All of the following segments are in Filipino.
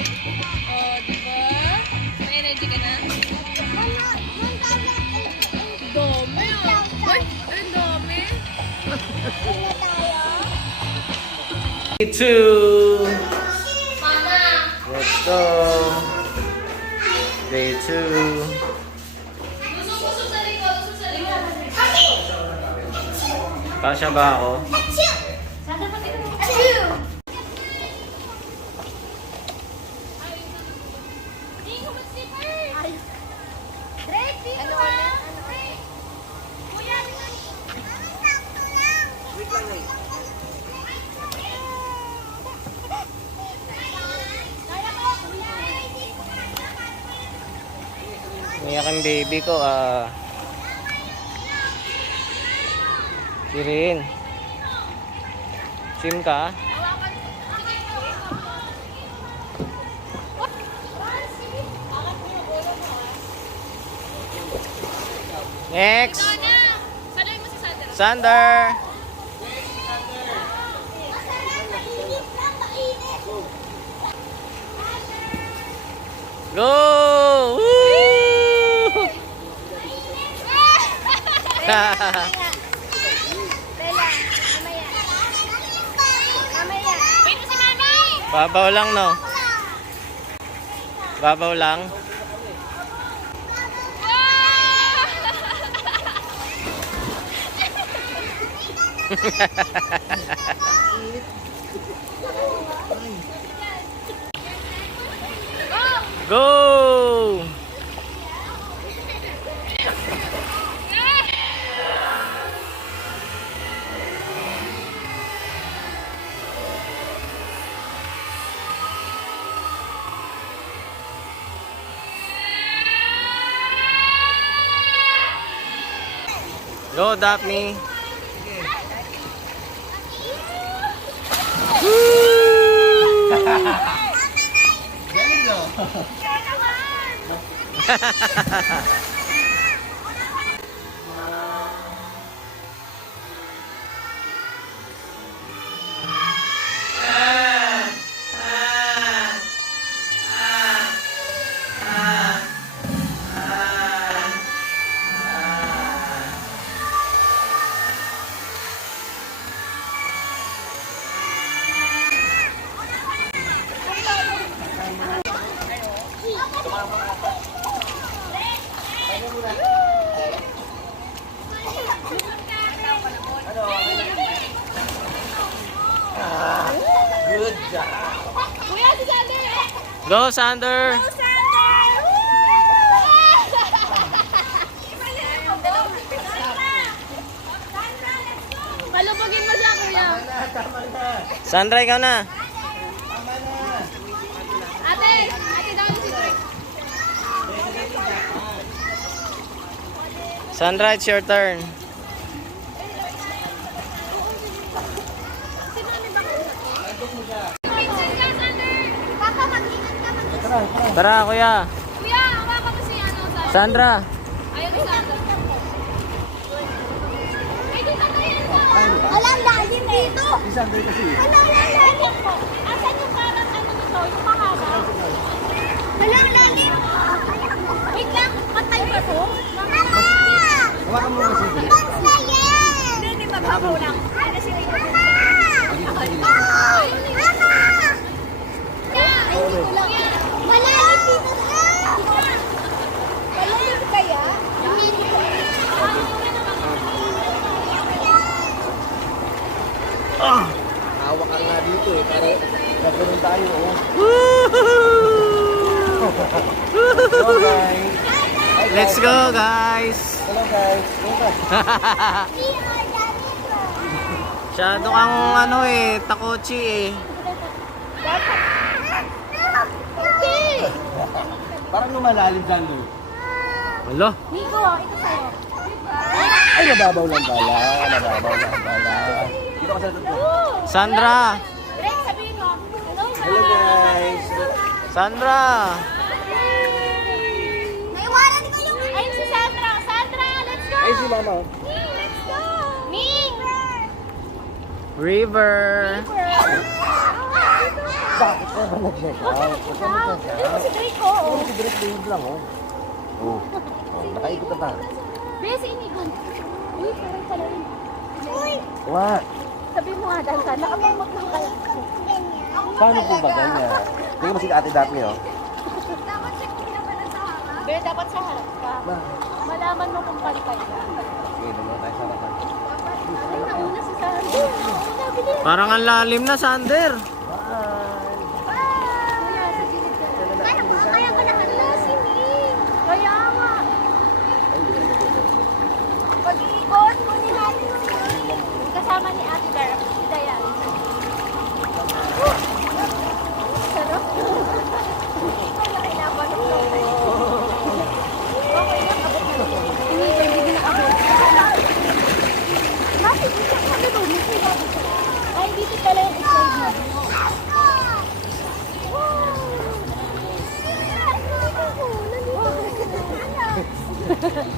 Oh, diba? May energy ka na? Dami ah. Ay, ang dami. Day 2. Mana! Let's go. Day 2. Usok sa likod, usok sa likod. Kasya ba ako? Sana pati ka mo. Achoo! Hindi ko mag-zipper. Drake, dito ka. Drake. Kuya, Wait lang eh. Umiyak ang baby ko Sirin. Sim ka? Next! Sanoy mo si Sander. Sander! Go! Woo! Bella, mamaya. Mamaya. Wait mo si Mami. Babaw lang, no? Babaw lang. Go! Go, Daphne. Galing no? Good job. Kuya, si Sander. Go, Sander! Palubogin mo siya, kuya. Tama na. Sandra, ikaw na. Tama na. Ate daw si Drake. Sandra, it's your turn. Picture ka, Sander. Papa, mag-ingat ka, mag-ingat. Tara, tara. Tara, kuya. Kuya, hawakan mo si Sander. Sandra. Ayaw ni Sander. Ay, di tatayin mo. Walang lalim dito. Isang day kasi. Walang lalim po. Asan yung parang ano nito? Yung mahaba. Walang lalim. Wait lang, patay ba to? Mama! Hawakan mo kasi. Bounce na yan! Hindi, mababaw lang. Ano si Drake? Mama! Mama! Ay, hindi ko lang. Malalim dito ka! Malalim kaya? Hawak ka nga dito eh. Para nagkaroon tayo. Oh. Hello guys. Hi, guys. Let's go, guys. Hello guys. Go guys. Masyado kang takochi eh. Parang lumalalim dyan no. Alo. Nico, ito sa'yo. Ay, nababaw lang pala. Nababaw lang pala. Dito ka sa tuto. Sandra. Drake, sabihin mo. Hello guys. Sandra. Naiwanan ko yung... Ayun si Sandra. Sandra, let's go! Ay, si mama. Let's go! Ming! River. River. Bakit ka ba nag-check out? Huwag ka mag-check Ito out. si Draco. Oo, si Direk Dave lang, oh. Oh. Oh, nakaikot na ba? Bes, inigon. Uy, parang pala rin. Uy! What? Sabi mo nga, Dansa, nakapamot ng kaya. Paano po ba ganyan? Hindi mo si ate dati, oh. Dapat check mo na pala sa harap. Be, dapat sa harap ka. Bakit? Malaman mo kung palikay ka. Sige, dalawa tayo sa harapan. Ay, nauna si Sandy. Nauna, bilis. Parang ang lalim na, Sander. Bye! Kuya, sa gilid ka lang. Kaya pala kanila si Ming. Kaya nga. Pag-iikot, kunin natin yung kasama ni Ate Dar, si Dayan. Sarap. Malaki na ba? Okay lang, abot na. Hindi na abot. Bakit hindi ka kami doon? Ay, dito pala yung slide na.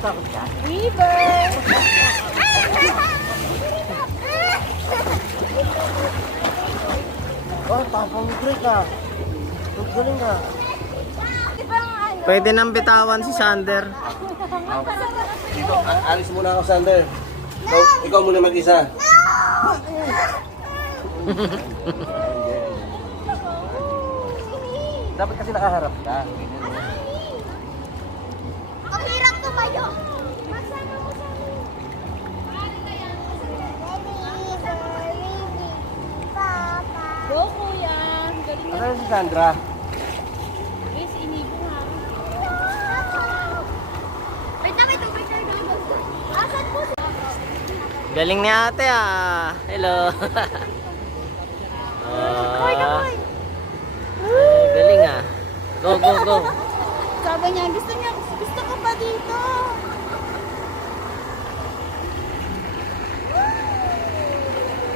Takot ka? River! Oh, tapang ni Drake, ah. Ang galing, ah. Pwede nang bitawan si Sander. Dito, alis muna ako, Sander. Ikaw muna mag-isa. Dapat kasi nakaharap ka. Ang hirap tumayo. Masama mo sa amin. Go, kuya. Galing na. Asan si Sandra? Guys, inibo nga. Wait na, wait. Asan po si... Galing ni ate ah. Hello. Koy na, koy. Galing ah. Go, go, go. Sabi niya, gusto ko pa dito.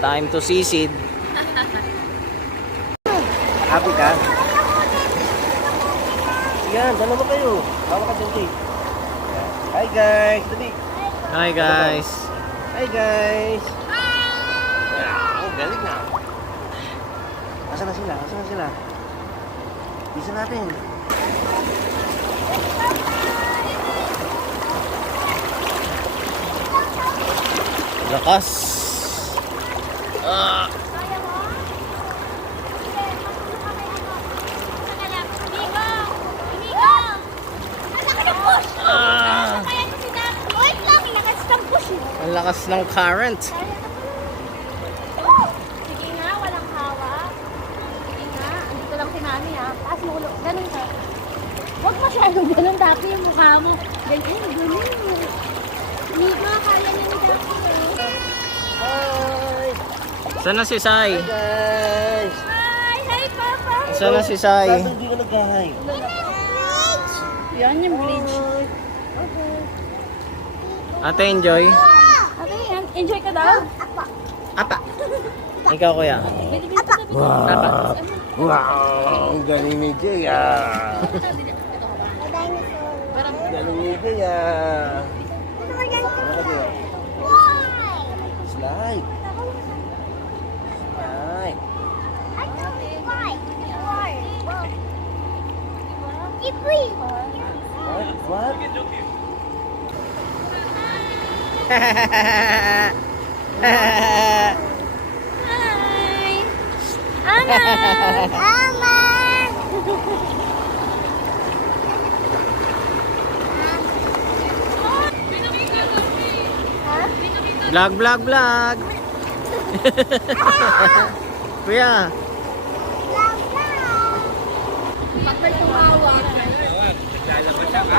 Time to sisid. Happy ka? Yan, dalawa kayo. Hawak ka dyan, Jay. Hi guys! Dali! Hi guys. Hi guys! Ang galing na. Asan na sila? Asan na sila? Bisa natin. Lakas. Ah. Kaya mo? Sige, masunod kami ano. Sana lang. Inigo! Ang laki ng push! Ah. Kaya niyo si Dami. Wait lang, lakas ng push. Ang lakas ng current. Kaya na pala. Sige nga, walang hawak. Sige nga, andito lang si Mami ha. Taas mo ulo. Ganun ka. Huwag masyadong ganun, Dati, yung mukha mo. Ganyan, ganun. Inigo, kaya niya ni Dati. Hi! Saan na si Sai? Guys! Hi! Hi, Papa! Saan na si Sai? Saan hindi ka nag-hi? Yan yung bridge. Ate, enjoy. Ate, enjoy ka daw? Apa. Ikaw kuya. Wow! Wow! Ang galing ni Jay, ah! Ang galing ni Jay, ah! Ano ka dyan? Slide! Slide! What? Hi! Aman! Aman! Vlog, vlog, vlog. Kuya.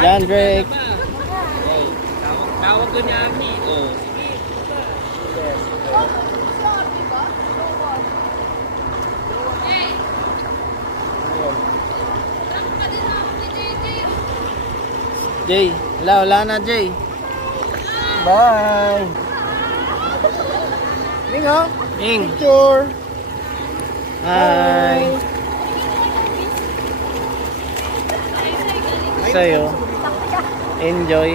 Yan, Drake. Tawag ko niya Ami. Oh. Jay. Wala na, Jay. Bye! Lingo. Ing. Picture! Hi. Sa'yo. Enjoy.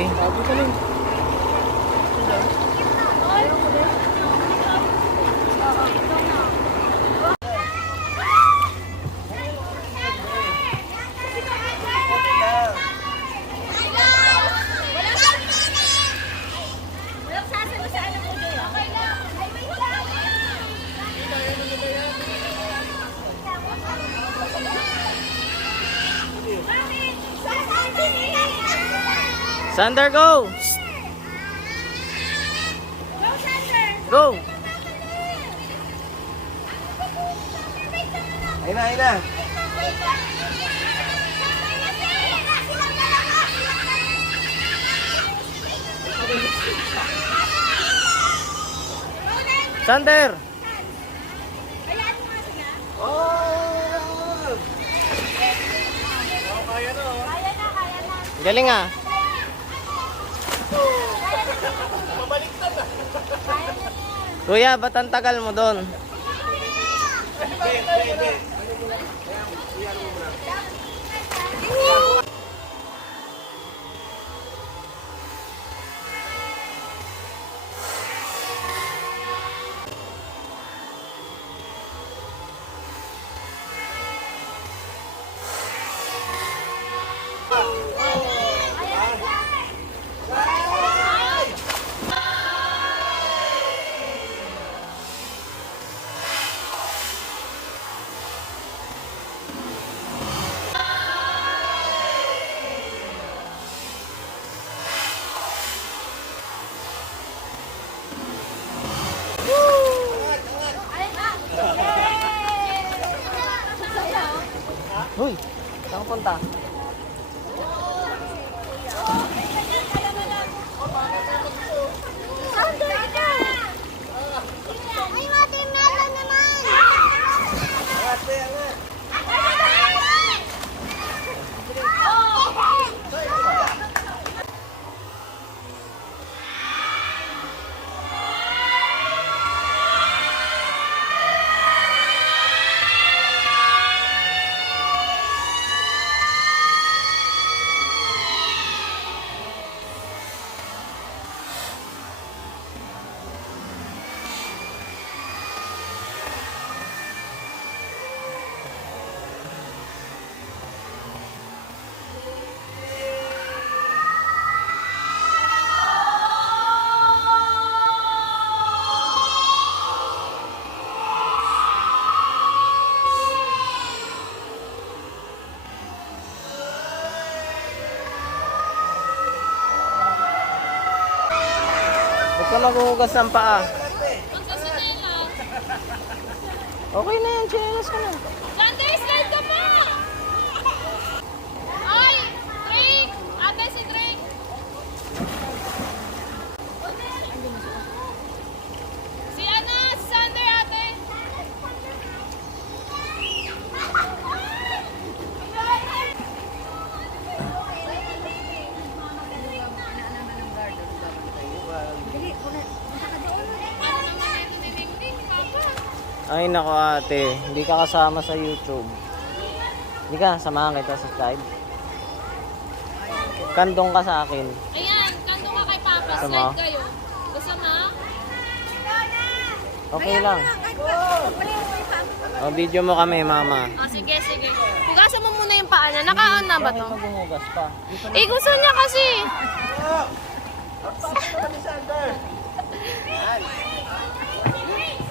Sander, go! Go! Ayun na, ayun na. Sander! Oh! Galing ah. Kuya, ba't ang tagal mo doon? Uy, saan ka punta? Ay, watermelon naman! Huwag ka maghuhugas ng paa. Okay na yan, chinelas ka na. Sander, slide ka pa! Ay! Drake! Ate, si Drake! Si Ana, si Sander, ate! Ay nako ate, hindi ka kasama sa YouTube. Hindi ka, samahan kita sa slide. Kandong ka sa akin. Ayan, kando ka kay Papa. Gusto mo? Slide kayo. Gusto mo? Okay lang. O, video mo kami, mama. Oh, sige, sige. Hugasan mo muna yung paa niya. Naka-on na ba Bakit to? maghuhugas pa? Eh, gusto niya kasi.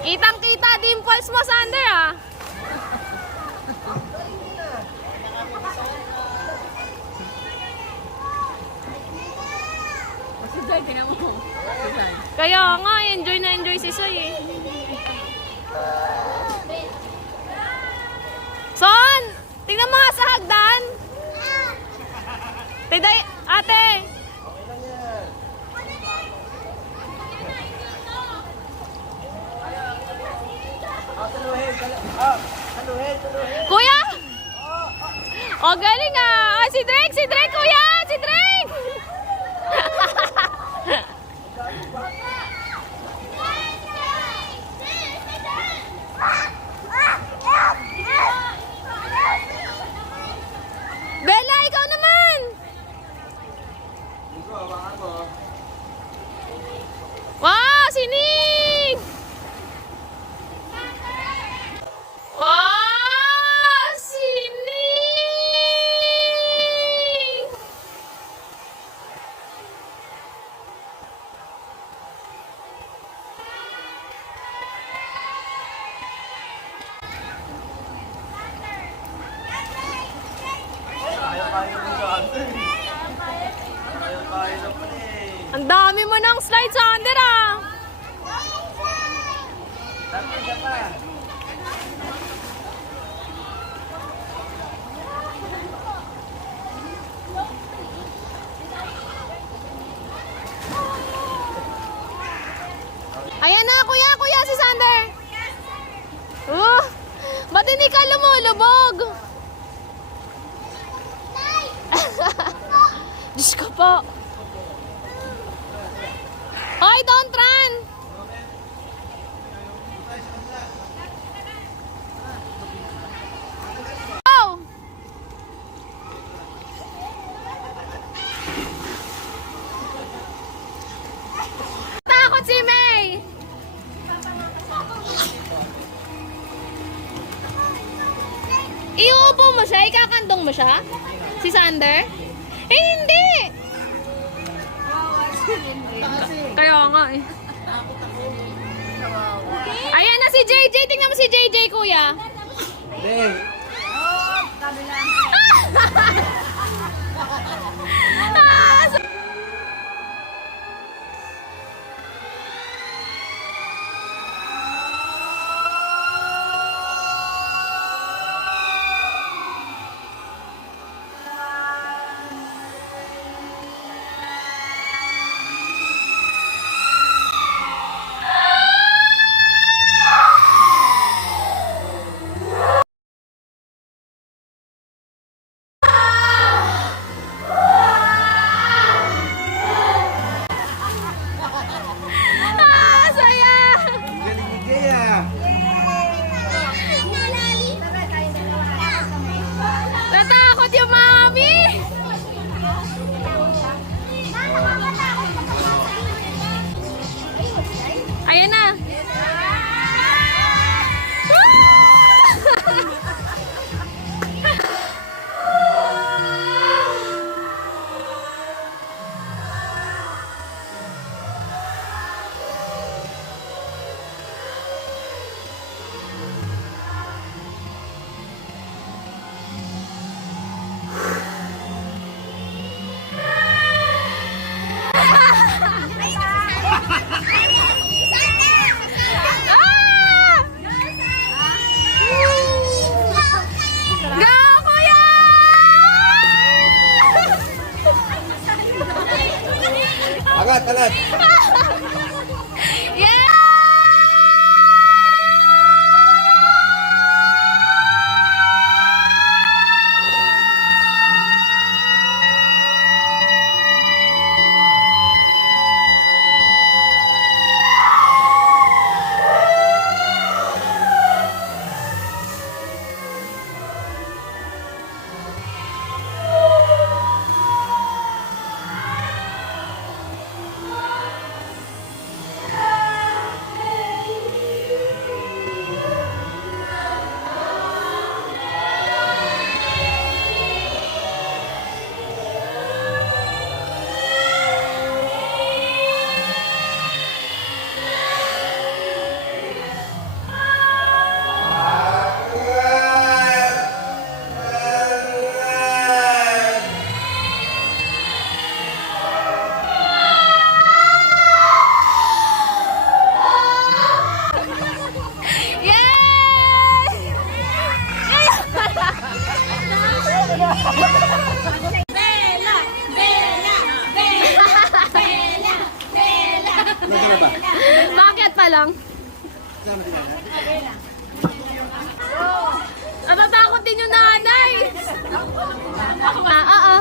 Kitang-kita dimples mo, Sander, ah. Kaya nga, enjoy na enjoy si Soy, eh. Son! Tingnan mo nga sa hagdan! Tiday, ate! Kuya! Oh, galing ah! Ah, si Drake! Si Drake, kuya! Si Drake! Bella, ikaw naman! Wow, sinig! Wow, sinig! dami mo ng slide, Sander, ah. Ayan na, kuya, si Sander. Ba't hindi ka lumulubog? Diyos ko po. Hoy, don't run! Oh! Takot si May! Iuupo mo siya? Ikakandong mo siya? Si Sander? Eh, hindi! Kaya nga eh. Ayan na si JJ. Tingnan mo si JJ, kuya. Hindi. Saya! Galing ni Jaya. Natakot yung mami! Ayan na! Go, kuya! Agad. Yeah! Bakit pa lang? Natatakot din yung nanay. Oo.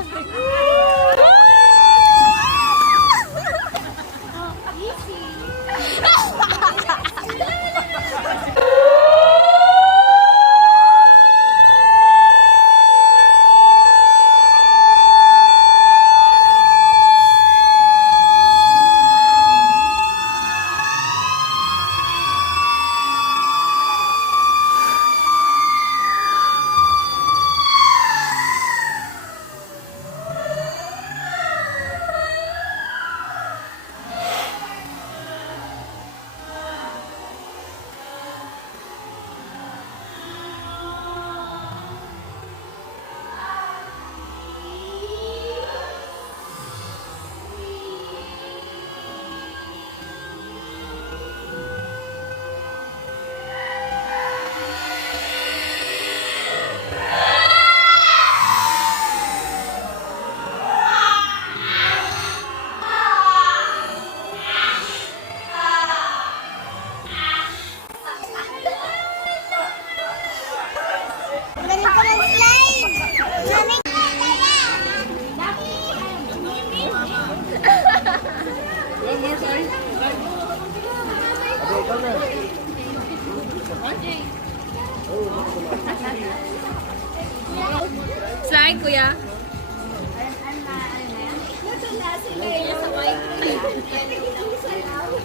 slide, kuya?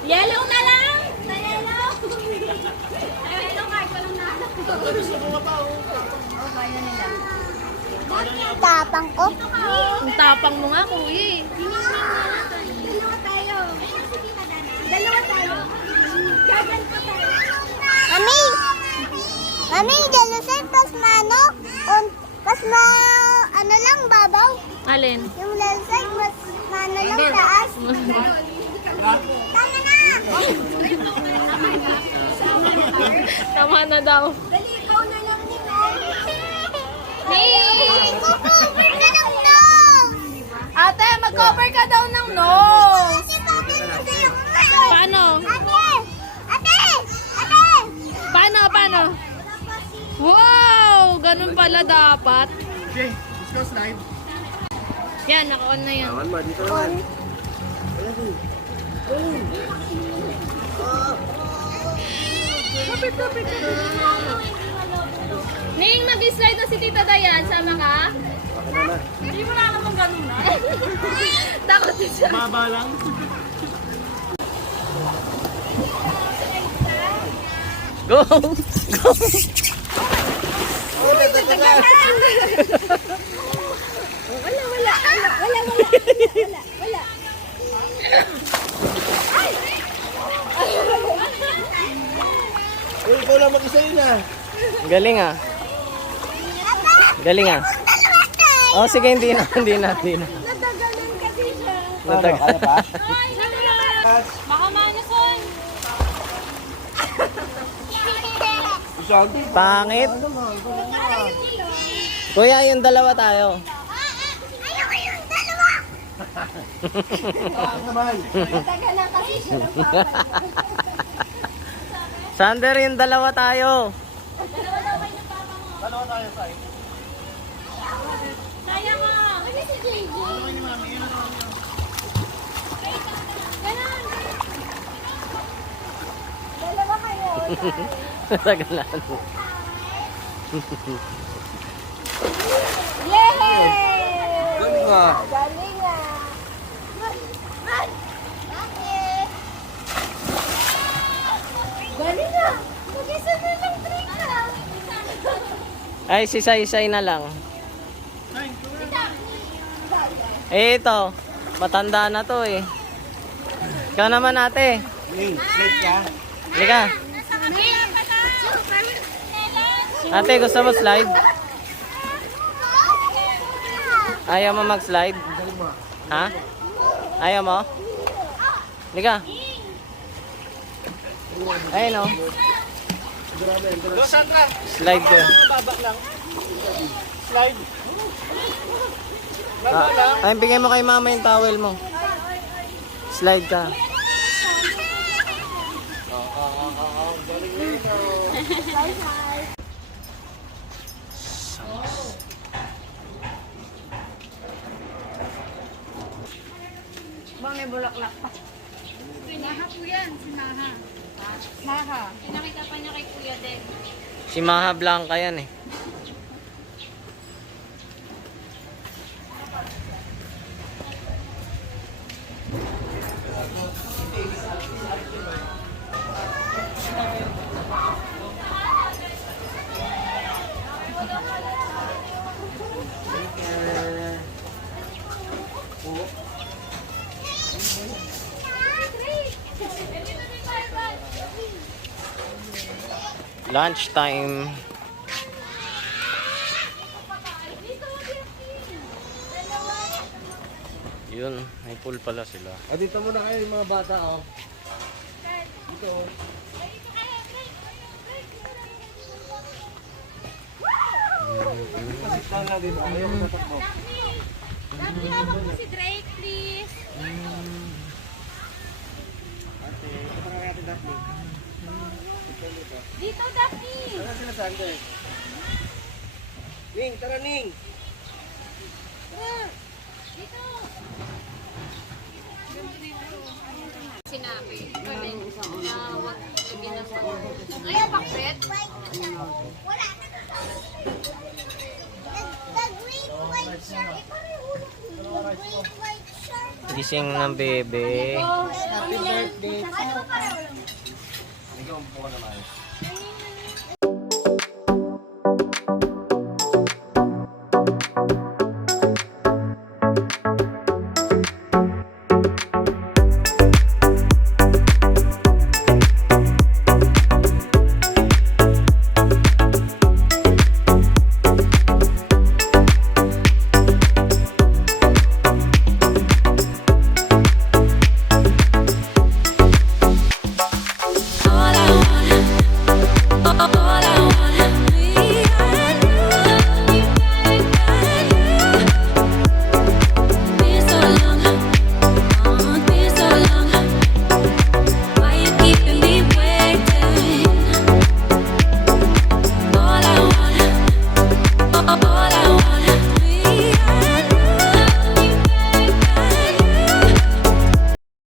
Yellow na lang! Tapang ko. Ang tapang mo nga, kuya. Dalawa tayo. Gaganto tayo. Mami! Mami, dalusin pas manok. Pas ano lang, babaw. Alin? Yung lalsay, mas ano lang taas. Tama na! Tama na daw. Dali, ikaw na lang nila. Hey! Cover ka ng nose! Ate, mag-cover ka daw ng nose. Paano? Ate! Ate! Ate! Paano? Wow! Ganun pala dapat. Okay, let's go slide. Yan, naka-on na yan. Naman ba? Dito naman. Ning, mag-slide na si Tita Dayan. Sama ka? Hindi mo na naman ganun na. Takot siya. Baba lang. Go! Go! Wala. Uy, ikaw lang mag-isa yun ah. Galing ah. Galing ah. Oh, sige, hindi na. Natagalan kasi siya. Natag- Kaya pa? Baka manason. Sabi. Pangit. Kuya, yung dalawa tayo. Ayoko yung dalawa! Bakit naman? Natagalan kasi siya ng papa. Sander, yung dalawa tayo. Dalawa tayo sa akin. Sayang mo! Ano si JJ? Ganon! Dalawa kayo. Natagalan. Yay! Galing nga. Galing ah! Ay! Bakit? Galing ah! Mag-isa na lang trick ah! Ay, sisay-say na lang. Eh, ito. Matanda na to eh. Ikaw naman ate. Ning, slide ka. Halika. Ate, gusto mo slide? Ayaw mo mag-slide? Ha? Ayaw mo? Halika. Ayun o. Go, Sandra. Slide ko. Baba lang. Slide. Baba lang. Ay, bigay mo kay mama yung towel mo. Slide ka. Ba, may bulaklak pa. Maha po yan, si Maha. Maha. Pinakita pa niya kay Kuya Deg. Si Maha Blanca yan eh. Lunch time. Yun, may pool pala sila. Ah, dito muna kayo yung mga bata, oh. Dito, oh. Pasit lang lang din. Ayaw mo tatakbo. Daphne, hawak mo si Drake, please. Ate, ito pa natin, Daphne. Dito, Daphne. Tara sila, Sander. Ning, tara, Ning. Dito. Sinabi. Pwede na wag lagyan ng ayaw, bakit? Wala na. Nag-wait Gising ng bebe. Happy birthday. Ano pa pareho lang? Bigyan mo po ko naman.